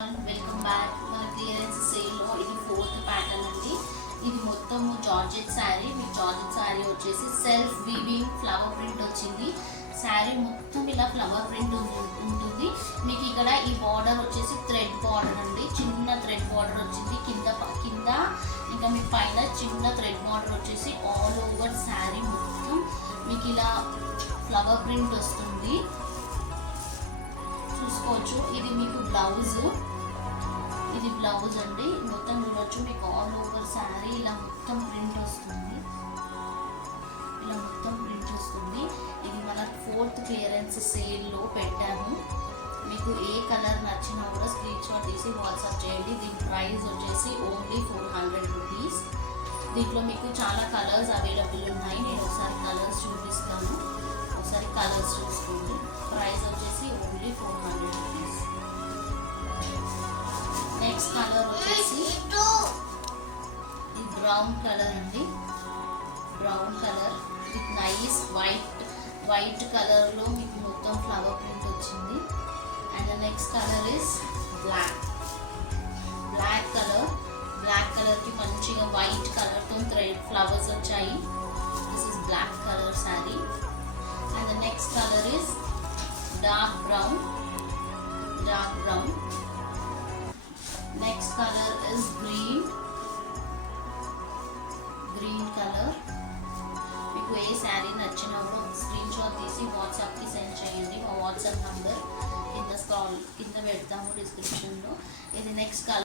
Welcome back. మన clearance సేల్లో ఇది 4th ప్యాటర్న్ అండి. ఇది మొత్తం జార్జెట్ శారీ. మీ జార్జెట్ శారీ వచ్చేసి సెల్ఫ్ వీవింగ్ ఫ్లవర్ ప్రింట్ వచ్చింది. శారీ మొత్తం ఇలా ఫ్లవర్ ప్రింట్ ఉంటుంది. మీకు ఇక్కడ ఈ బార్డర్ వచ్చేసి థ్రెడ్ బార్డర్ అండి. చిన్న థ్రెడ్ బార్డర్ వచ్చింది కింద ఇంకా మీకు పైన చిన్న థ్రెడ్ బార్డర్ వచ్చేసి ఆల్ ఓవర్ శారీ మొత్తం మీకు ఇలా ఫ్లవర్ ప్రింట్ వస్తుంది. చూసుకోవచ్చు. ఇది మీకు బ్లౌజ్. ఇది బ్లౌజ్ అండి. మొత్తం చూడొచ్చు. మీకు ఆల్ ఓవర్ శారీ ఇలా మొత్తం ప్రింట్ వస్తుంది. ఇలా మొత్తం ప్రింట్ వస్తుంది. ఇది మన 4th క్లియరెన్స్ సేల్లో పెట్టాము. మీకు ఏ కలర్ నచ్చినా కూడా స్క్రీన్ షాట్ తీసి వాట్సాప్ చేయండి. దీని ప్రైస్ వచ్చేసి ఓన్లీ 400 రూపీస్. దీంట్లో మీకు చాలా కలర్స్ అవైలబుల్ ఉన్నాయి. నేను ఒకసారి కలర్స్ చూపిస్తాను. ఒకసారి కలర్స్ చూసుకోండి. ప్రైస్ వచ్చేసి ఓన్లీ 400 రూపీస్. నెక్స్ట్ కలర్ వచ్చేసి ఈ బ్రౌన్ కలర్ అండి. Brown colour with nice white కలర్లో మీకు మొత్తం ఫ్లవర్ ప్రింట్ వచ్చింది. And next colour is black కలర్కి మంచిగా వైట్ కలర్తో థ్రెడ్ ఫ్లవర్స్ వచ్చాయి. This is black colour sari. And next colour is dark brown. Next color is green color. మీకు ఏ శారీ నచ్చినా కూడా స్క్రీన్ షాట్ తీసి వాట్సాప్కి సెండ్ చేయండి. మా వాట్సాప్ నంబర్ కింద పెడతాము డిస్క్రిప్షన్లో. ఇది నెక్స్ట్ కలర్